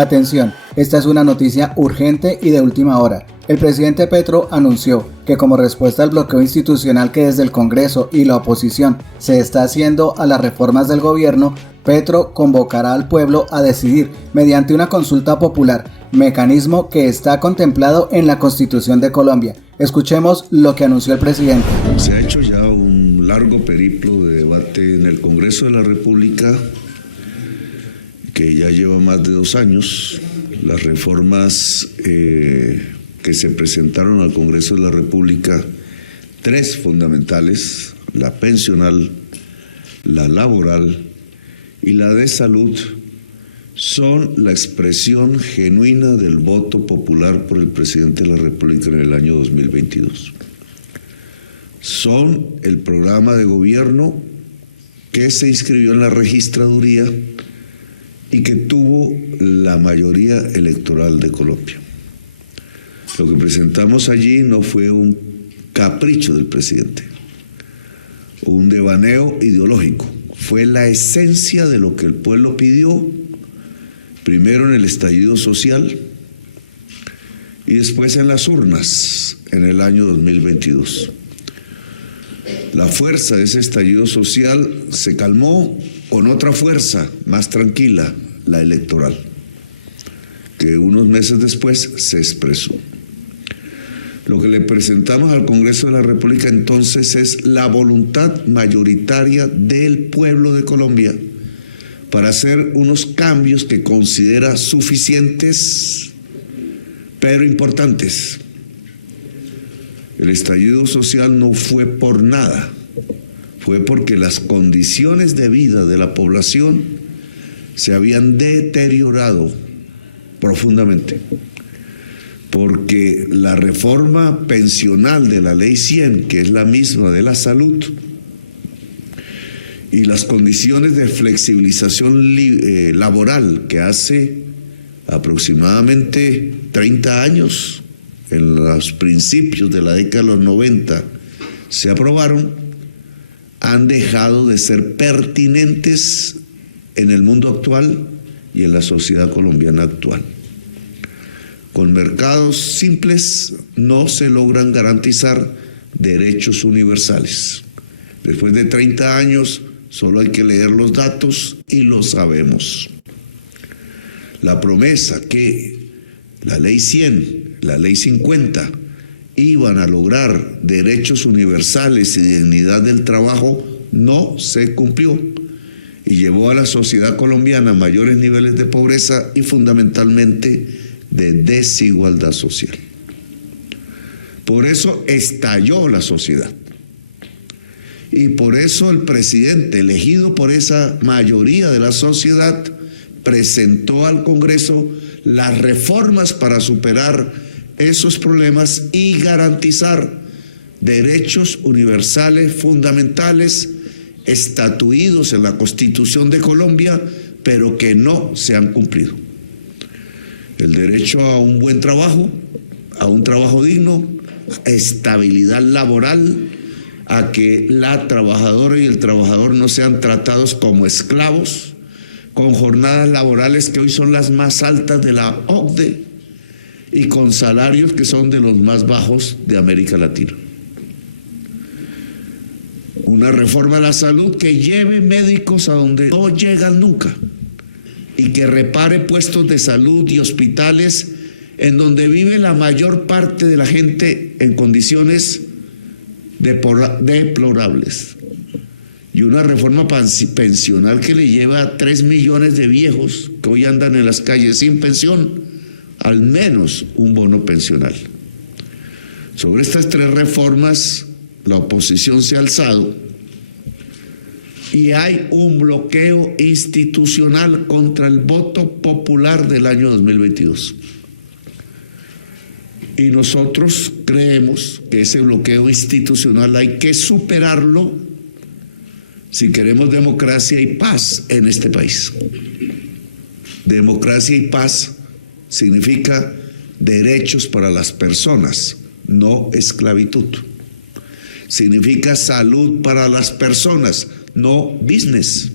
Atención, esta es una noticia urgente y de última hora. El presidente Petro anunció que como respuesta al bloqueo institucional que desde el Congreso y la oposición se está haciendo a las reformas del gobierno, Petro convocará al pueblo a decidir mediante una consulta popular, mecanismo que está contemplado en la Constitución de Colombia. Escuchemos lo que anunció el presidente. Se ha hecho ya un largo periplo de debate en el Congreso de la República, que ya lleva más de 2 años. Las reformas que se presentaron al Congreso de la República, 3 fundamentales: la pensional, la laboral y la de salud, son la expresión genuina del voto popular por el presidente de la República en el año 2022. Son el programa de gobierno que se inscribió en la registraduría y que tuvo la mayoría electoral de Colombia. Lo que presentamos allí no fue un capricho del presidente, un devaneo ideológico, fue la esencia de lo que el pueblo pidió, primero en el estallido social y después en las urnas en el año 2022. La fuerza de ese estallido social se calmó con otra fuerza más tranquila, la electoral, que unos meses después se expresó. Lo que le presentamos al Congreso de la República entonces es la voluntad mayoritaria del pueblo de Colombia para hacer unos cambios que considera suficientes, pero importantes. El estallido social no fue por nada, fue porque las condiciones de vida de la población se habían deteriorado profundamente, porque la reforma pensional de la Ley 100, que es la misma de la salud, y las condiciones de flexibilización laboral que hace aproximadamente 30 años, en los principios de la década de los 90, se aprobaron, han dejado de ser pertinentes en el mundo actual y en la sociedad colombiana actual. Con mercados simples no se logran garantizar derechos universales. Después de 30 años solo hay que leer los datos y lo sabemos. La promesa que la Ley 100, la Ley 50 iban a lograr derechos universales y dignidad del trabajo no se cumplió y llevó a la sociedad colombiana a mayores niveles de pobreza y fundamentalmente de desigualdad social. Por eso estalló la sociedad y por eso el presidente, elegido por esa mayoría de la sociedad, presentó al Congreso las reformas para superar esos problemas y garantizar derechos universales fundamentales estatuidos en la Constitución de Colombia, pero que no se han cumplido. El derecho a un buen trabajo, a un trabajo digno, a estabilidad laboral, a que la trabajadora y el trabajador no sean tratados como esclavos, con jornadas laborales que hoy son las más altas de la OCDE y con salarios que son de los más bajos de América Latina. Una reforma a la salud que lleve médicos a donde no llegan nunca y que repare puestos de salud y hospitales en donde vive la mayor parte de la gente en condiciones deplorables. Y una reforma pensional que le lleva a 3 millones de viejos que hoy andan en las calles sin pensión, al menos un bono pensional. Sobre estas 3 reformas, la oposición se ha alzado y hay un bloqueo institucional contra el voto popular del año 2022. Y nosotros creemos que ese bloqueo institucional hay que superarlo si queremos democracia y paz en este país. Democracia y paz significa derechos para las personas, no esclavitud. Significa salud para las personas, no business.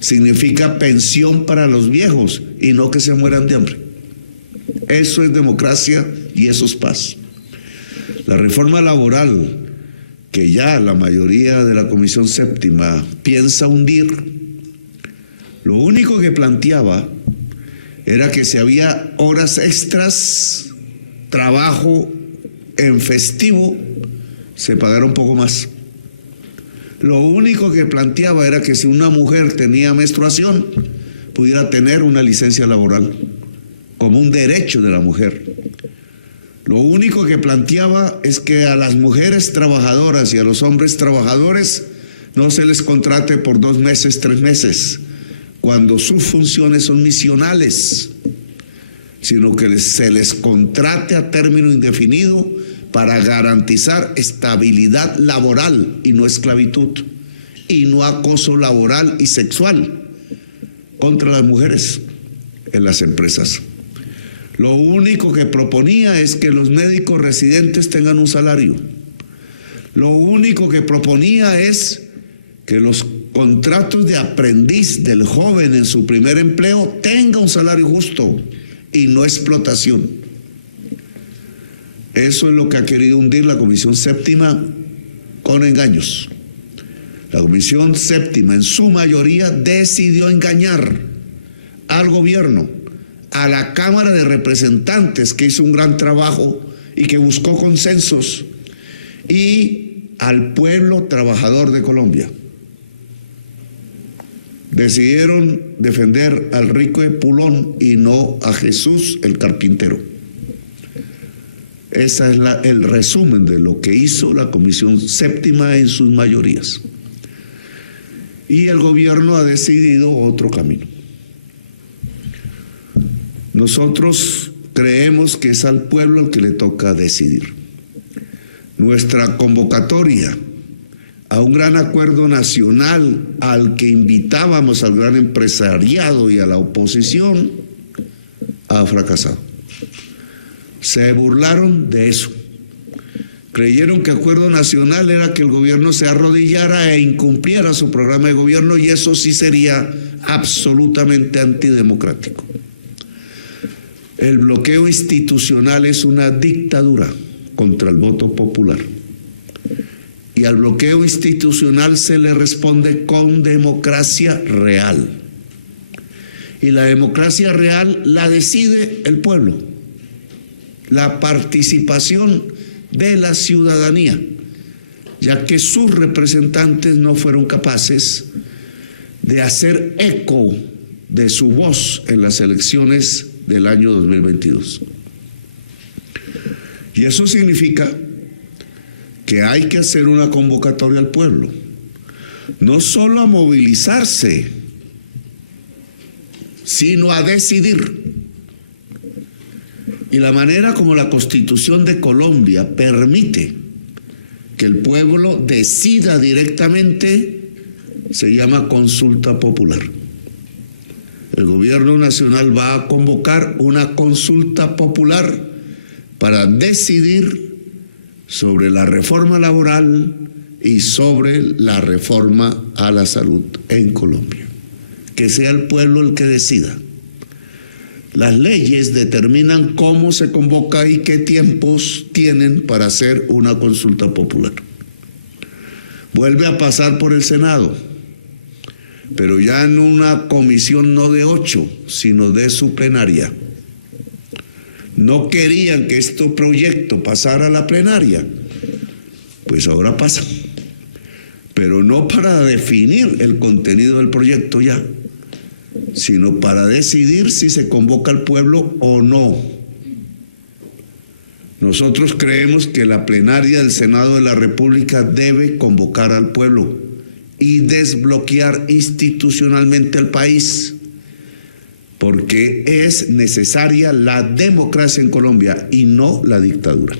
significa pensión para los viejos y no que se mueran de hambre. Eso es democracia y eso es paz. La reforma laboral, que ya la mayoría de la Comisión Séptima piensa hundir, lo único que planteaba era que si había horas extras, trabajo en festivo, se pagara un poco más. Lo único que planteaba era que si una mujer tenía menstruación, pudiera tener una licencia laboral, como un derecho de la mujer. Lo único que planteaba es que a las mujeres trabajadoras y a los hombres trabajadores no se les contrate por 2 meses, 3 meses, cuando sus funciones son misionales, sino que se les contrate a término indefinido para garantizar estabilidad laboral y no esclavitud, y no acoso laboral y sexual contra las mujeres en las empresas. Lo único que proponía es que los médicos residentes tengan un salario. Lo único que proponía es que los contratos de aprendiz del joven en su primer empleo tenga un salario justo y no explotación. Eso es lo que ha querido hundir la Comisión Séptima con engaños. La Comisión Séptima en su mayoría decidió engañar al gobierno, a la Cámara de Representantes, que hizo un gran trabajo y que buscó consensos, y al pueblo trabajador de Colombia. Decidieron defender al rico de Pulón y no a Jesús el carpintero. Ese es el resumen de lo que hizo la Comisión Séptima en sus mayorías. Y el gobierno ha decidido otro camino. Nosotros creemos que es al pueblo al que le toca decidir. Nuestra convocatoria a un gran acuerdo nacional al que invitábamos al gran empresariado y a la oposición ha fracasado. Se burlaron de eso. Creyeron que acuerdo nacional era que el gobierno se arrodillara e incumpliera su programa de gobierno, y eso sí sería absolutamente antidemocrático. El bloqueo institucional es una dictadura contra el voto popular. Y al bloqueo institucional se le responde con democracia real. Y la democracia real la decide el pueblo. La participación de la ciudadanía, ya que sus representantes no fueron capaces de hacer eco de su voz en las elecciones del año 2022. Y eso significa que hay que hacer una convocatoria al pueblo, no solo a movilizarse, sino a decidir. Y la manera como la Constitución de Colombia permite que el pueblo decida directamente se llama consulta popular. El gobierno nacional va a convocar una consulta popular para decidir sobre la reforma laboral y sobre la reforma a la salud en Colombia. Que sea el pueblo el que decida. Las leyes determinan cómo se convoca y qué tiempos tienen para hacer una consulta popular. Vuelve a pasar por el Senado, pero ya en una comisión no de 8, sino de su plenaria. No querían que este proyecto pasara a la plenaria, pues ahora pasa, pero no para definir el contenido del proyecto ya, sino para decidir si se convoca al pueblo o no. Nosotros creemos que la plenaria del Senado de la República debe convocar al pueblo y desbloquear institucionalmente el país, porque es necesaria la democracia en Colombia y no la dictadura.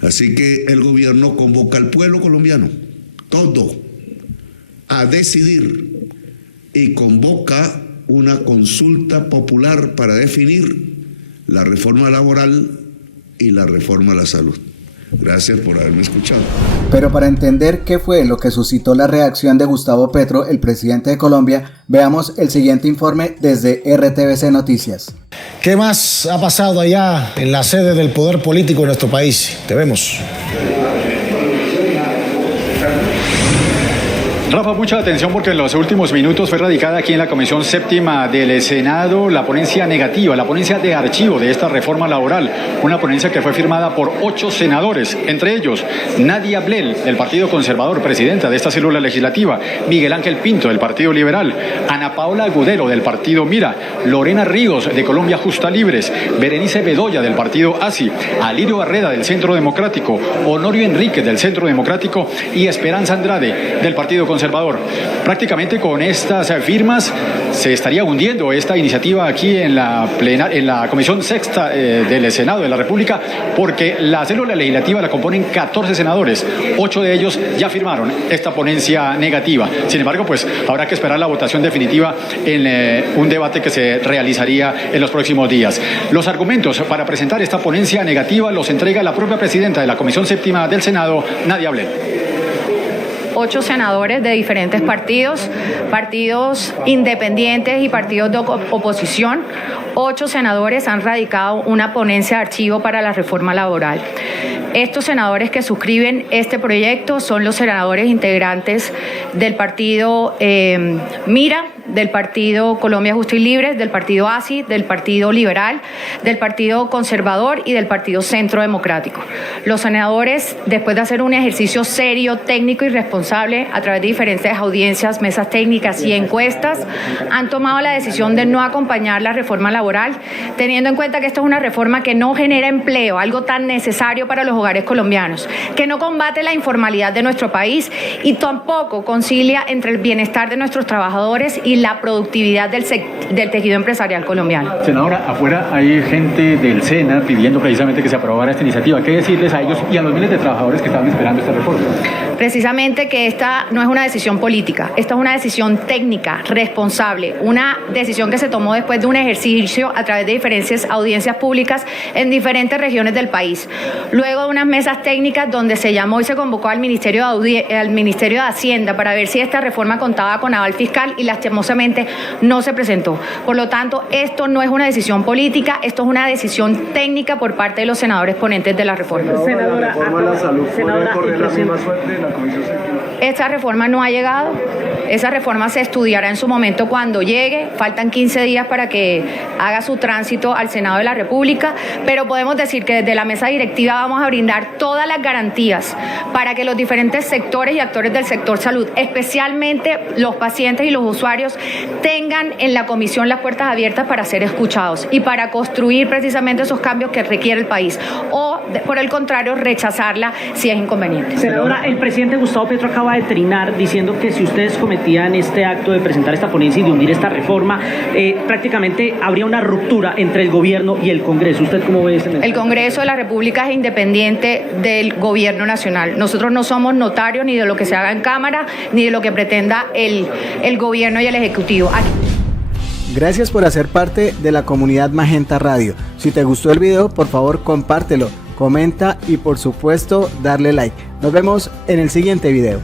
Así que el gobierno convoca al pueblo colombiano, todo, a decidir, y convoca una consulta popular para definir la reforma laboral y la reforma a la salud. Gracias por haberme escuchado. Pero para entender qué fue lo que suscitó la reacción de Gustavo Petro, el presidente de Colombia, veamos el siguiente informe desde RTVC Noticias. ¿Qué más ha pasado allá en la sede del poder político de nuestro país? Te vemos. Rafa, mucha atención porque en los últimos minutos fue radicada aquí en la Comisión Séptima del Senado la ponencia negativa, la ponencia de archivo de esta reforma laboral, una ponencia que fue firmada por 8 senadores, entre ellos Nadia Blel, del Partido Conservador, presidenta de esta célula legislativa, Miguel Ángel Pinto, del Partido Liberal, Ana Paola Agudelo, del Partido Mira, Lorena Ríos, de Colombia Justa Libres, Berenice Bedoya, del Partido ASI, Alirio Barreda, del Centro Democrático, Honorio Enríquez, del Centro Democrático y Esperanza Andrade, del Partido Conservador. Prácticamente con estas firmas se estaría hundiendo esta iniciativa aquí en la Comisión Sexta del Senado de la República, porque la célula legislativa la componen 14 senadores, 8 de ellos ya firmaron esta ponencia negativa. Sin embargo, pues habrá que esperar la votación definitiva en un debate que se realizaría en los próximos días. Los argumentos para presentar esta ponencia negativa los entrega la propia presidenta de la Comisión Séptima del Senado, Nadia Blel. 8 senadores de diferentes partidos independientes y partidos de oposición. 8 senadores han radicado una ponencia de archivo para la reforma laboral. Estos senadores que suscriben este proyecto son los senadores integrantes del partido Mira, del partido Colombia Justa y Libre, del partido ASI, del partido Liberal, del partido Conservador y del partido Centro Democrático. Los senadores, después de hacer un ejercicio serio, técnico y responsable a través de diferentes audiencias, mesas técnicas y encuestas, han tomado la decisión de no acompañar la reforma laboral, teniendo en cuenta que esta es una reforma que no genera empleo, algo tan necesario para los hogares colombianos, que no combate la informalidad de nuestro país y tampoco concilia entre el bienestar de nuestros trabajadores y la productividad del tejido empresarial colombiano. Senadora, afuera hay gente del SENA pidiendo precisamente que se aprobara esta iniciativa. ¿Qué decirles a ellos y a los miles de trabajadores que estaban esperando esta reforma? Precisamente que esta no es una decisión política, esta es una decisión técnica, responsable, una decisión que se tomó después de un ejercicio a través de diferentes audiencias públicas en diferentes regiones del país. Luego de unas mesas técnicas donde se llamó y se convocó al Ministerio de Hacienda para ver si esta reforma contaba con aval fiscal y lastimosamente no se presentó. Por lo tanto, esto no es una decisión política, esto es una decisión técnica por parte de los senadores ponentes de la reforma. Senadora, la reforma de la salud puede correr la misma suerte en la Comisión Séptima. Esta reforma no ha llegado, esa reforma se estudiará en su momento cuando llegue, faltan 15 días para que haga su tránsito al Senado de la República, pero podemos decir que desde la mesa directiva vamos a brindar todas las garantías para que los diferentes sectores y actores del sector salud, especialmente los pacientes y los usuarios, tengan en la comisión las puertas abiertas para ser escuchados y para construir precisamente esos cambios que requiere el país, o por el contrario rechazarla si es inconveniente. Senadora, el presidente Gustavo Petro acaba de trinar diciendo que si ustedes cometían este acto de presentar esta ponencia y de hundir esta reforma, prácticamente habría una ruptura entre el gobierno y el Congreso. ¿Usted cómo ve ese mensaje? El Congreso de la República es independiente del gobierno nacional. Nosotros no somos notarios ni de lo que se haga en Cámara ni de lo que pretenda el gobierno y el Ejecutivo. Gracias por hacer parte de la comunidad Magenta Radio. Si te gustó el video, por favor compártelo, comenta y por supuesto darle like. Nos vemos en el siguiente video.